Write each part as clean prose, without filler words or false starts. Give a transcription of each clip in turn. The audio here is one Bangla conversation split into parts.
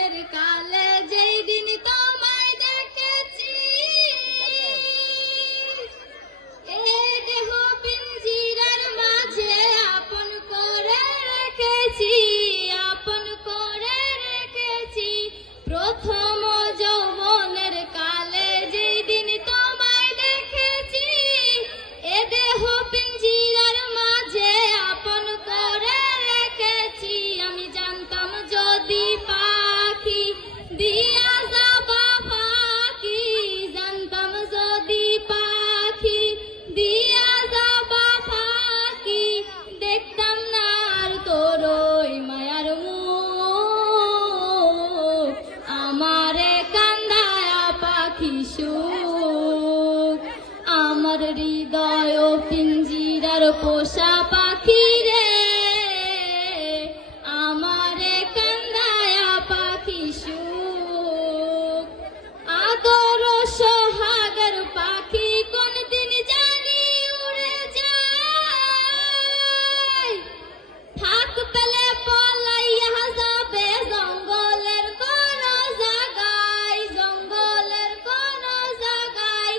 কালে যেই দিন তোমায় দেখেছি, এ দেহ পিঞ্জিরার মাঝে আপন করে রেখেছি, আপন করে রেখেছি। প্রথম যৌবনের কালে যেই দিন তোমায় দেখেছি, এ দেহ পিঞ্জিরার মাঝে আপন করে রেখেছি। আমি জানতাম যদি পাখি দিয়া যাবা ফাঁকি, জানতাম যদি পাখি দিয়া যাবা ফাঁকি, দেখতাম না আর তোর ওই মায়ার মুখ। আমারে কান্দায়া পাখি সুখ, আমার হৃদয় পিঞ্জিরার পোষা পাখি রে, আমারে কান্দায়া পাখি সুখ। আদর সোহাগের পাখি কোন দিন জানি উড়ে যায়, থাক পেলে পলাইয়া যাবে জঙ্গলের কোন জায়গায়, জঙ্গলের কোন জায়গায়।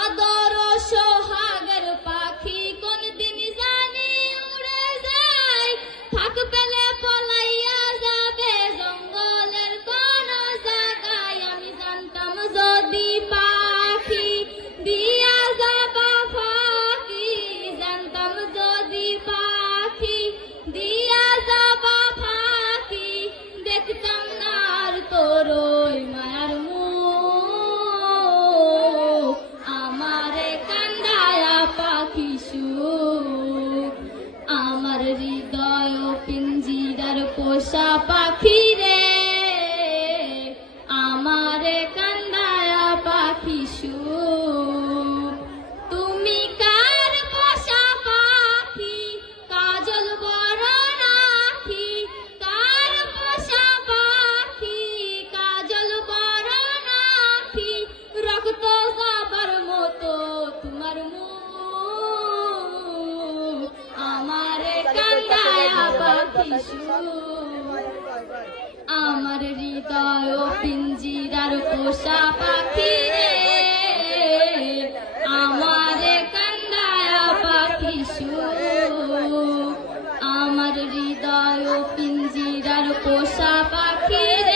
আদর সোহাগের পাখি কোন দিন জানি উড়ে যায়, থাক পেলে পলাইয়া যাবে জঙ্গলের কোন জায়গায়। আমি জানতাম যদি পাখি দিয়া যাবা ফাঁকি, জানতাম যদি পাখি দিয়া যাবা ফাঁকি, দেখতাম না আর তোর ওই মায়ার মুখ। আমারে কান্দায়া পাখি সুখ, আমার হৃদয় পিঞ্জিরার পোষা পাখি রে, আমারে কান্দায়া পাখি সুখ। তুমি কার পোষা পাখি কাজল বরণ আঁখি, কার পোষা পাখি কাজল বরণ আঁখি, রক্ত যাবার মতো তোমার মুখ। আমারে কান্দায়া পাখি সুখ, আমার হৃদয় পিঞ্জিরার পোষা পাখি রে, আমারে কান্দায়া পাখি সুখ, আমার হৃদয় পিঞ্জিরার পোষা পাখি রে।